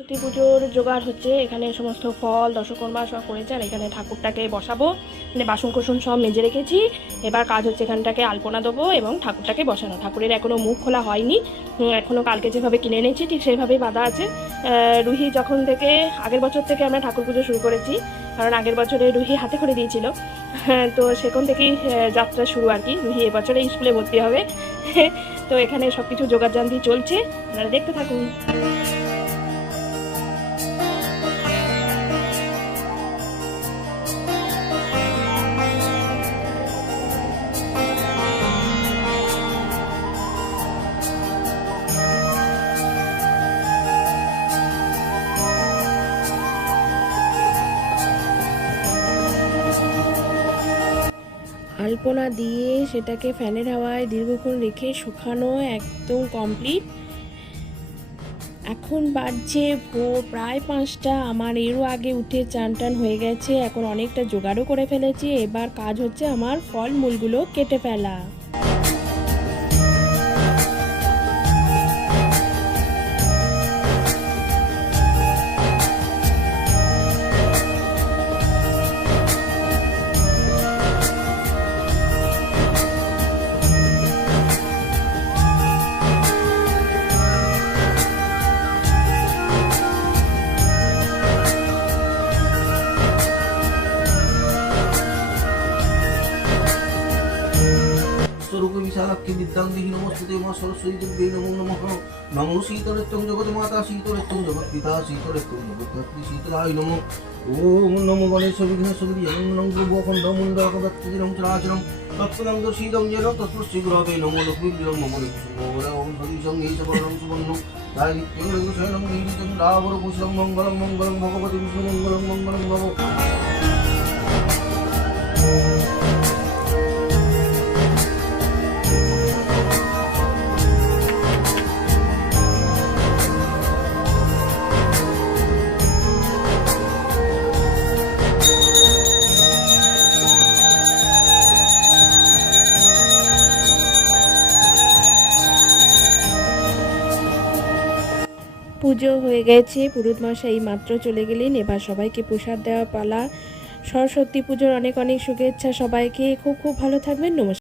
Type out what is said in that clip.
সরস্বতী পুজোর জোগাড় হচ্ছে। এখানে সমস্ত ফল দশকর্মা সব করেছে আর এখানে ঠাকুরটাকে বসাবো। মানে বাসন কোসন সব মেজে রেখেছি। এবার কাজ হচ্ছে এখানটাকে আলপনা দেবো এবং ঠাকুরটাকে বসানো। ঠাকুরের এখনও মুখ খোলা হয়নি। এখনও কালকে যেভাবে কিনে এনেছি ঠিক সেইভাবেই বাঁধা আছে। রুহি যখন থেকে আগের বছর থেকে আমরা ঠাকুর পুজো শুরু করেছি কারণ আগের বছরে রুহি হাতে করে দিয়েছিল। হ্যাঁ, তো সেখান থেকেই যাত্রা শুরু আর কি। রুহি এবছরে স্কুলে ভর্তি হবে। তো এখানে সব কিছু যোগাযান্তি চলছে। আপনারা দেখতে থাকুন। আলপনা দিয়ে সেটাকে ফ্যানের হাওয়ায় দীর্ঘক্ষণ রেখে শুকানো একদম কমপ্লিট এখন বাজছে ভোর, প্রায় পাঁচটা। আমার এরও আগে উঠে চান টান হয়ে গেছে। এখন অনেকটা জোগাড়ও করে ফেলেছি। এবার কাজ হচ্ছে আমার ফলমূলগুলো কেটে ফেলা। বিশালাক্ষী বিদ্যাং দেহি নমস্তুতে মা সরস্বতী দেবী নমো নমঃ। নমো শীতলেত্তং জগৎ মাতা শীতলেত্তং জগৎ পিতা শীতলেত্তং জগৎ ধাত্রী শীতলায় নমো। ওম নমো গণেশ বিঘ্নেশ বিজয়ং নং পূর্বখণ্ড মুন্ডকবত্তিরং চরাচরং তৎপদং দর্শিদং যেন তৎপস্যি গ্রহে নমো লক্ষ্মী বিরং নমো ওম সদীশং এই সবরং সুবর্ণ। দারিত্যং রঘুশয়নং গিরিজং রাবর কুশলং মঙ্গলং মঙ্গলং ভগবতী বিষ্ণু মঙ্গলং মঙ্গলং নমো পুজো হয়ে গেছে। পুরুত মশাই মাত্র চলে গেলেন। এবার সবাইকে প্রসাদ দেওয়া পালা। সরস্বতী পুজোর অনেক অনেক শুভেচ্ছা সবাইকে। খুব খুব ভালো থাকবেন। নমস্কার।